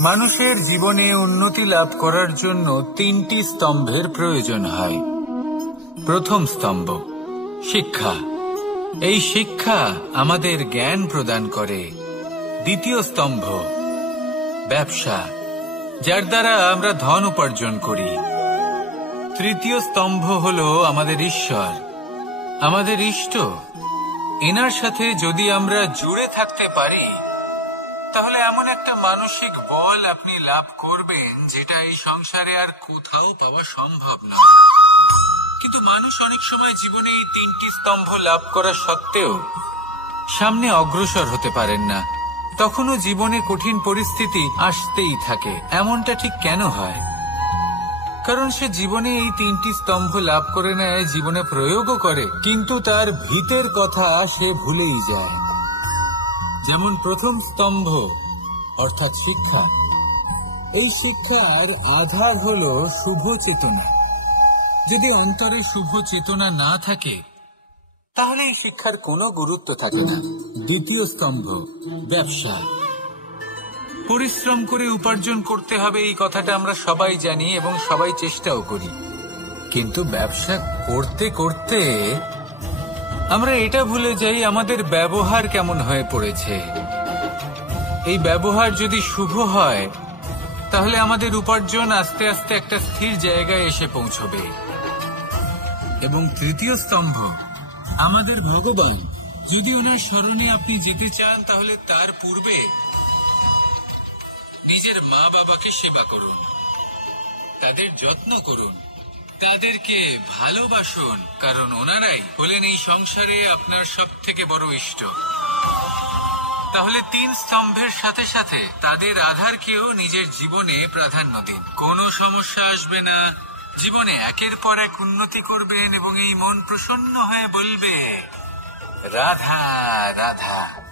মানুষের জীবনে উন্নতি লাভ করার জন্য তিনটি স্তম্ভের প্রয়োজন হয়। প্রথম স্তম্ভ শিক্ষা। এই শিক্ষা আমাদের জ্ঞান প্রদান করে। দ্বিতীয় স্তম্ভ ব্যবসা, যার দ্বারা আমরা ধন উপার্জন করি। তৃতীয় স্তম্ভ হলো আমাদের ঈশ্বর, আমাদের ইষ্ট। এনার সাথে যদি আমরা জুড়ে থাকতে পারি, তাহলে এমন একটা মানসিক বল আপনি লাভ করবেন যেটা এই সংসারে আর কোথাও পাওয়া সম্ভব নয়। কিন্তু মানুষ অনেক সময় জীবনে এই তিনটি স্তম্ভ লাভ করা সত্ত্বেও সামনে অগ্রসর হতে পারেন না। তখনও জীবনে কঠিন পরিস্থিতি আসতেই থাকে। এমনটা ঠিক কেন হয়? কারণ সে জীবনে এই তিনটি স্তম্ভ লাভ করে নেয়, জীবনে প্রয়োগও করে, কিন্তু তার ভিতের কথা সে ভুলেই যায়। যেমন প্রথম স্তম্ভ অর্থাৎ শিক্ষা। এই শিক্ষার আধার হলো শুভ চেতনা। যদি অন্তরে শুভ চেতনা না থাকে, তাহলে এই শিক্ষার কোনো গুরুত্ব থাকে না। দ্বিতীয় স্তম্ভ ব্যবসা। পরিশ্রম করে উপার্জন করতে হবে, এই কথাটা আমরা সবাই জানি এবং সবাই চেষ্টাও করি। কিন্তু ব্যবসা করতে করতে আমরা এটা ভুলে যাই আমাদের ব্যবহার কেমন হয়ে পড়েছে। এই ব্যবহার যদি শুভ হয়, তাহলে আমাদের উপার্জন আস্তে আস্তে একটা স্থির জায়গায় এসে পৌঁছবে। এবং তৃতীয় স্তম্ভ আমাদের ভগবান। যদি ওনার স্মরণে আপনি যেতে চান, তাহলে তার পূর্বে নিজের মা বাবাকে সেবা করুন, তাদের যত্ন করুন, তাদেরকে ভালোবাসুন, কারণ ওনারাই হলেন এই সংসারে আপনার সব থেকে বড় ইষ্ট। তাহলে তিন স্তম্ভের সাথে সাথে তাদের আধারকেও নিজের জীবনে প্রাধান্য দিন। কোনো সমস্যা আসবে না, জীবনে একের পর এক উন্নতি করবেন এবং এই মন প্রসন্ন হয়ে বলবে রাধা রাধা।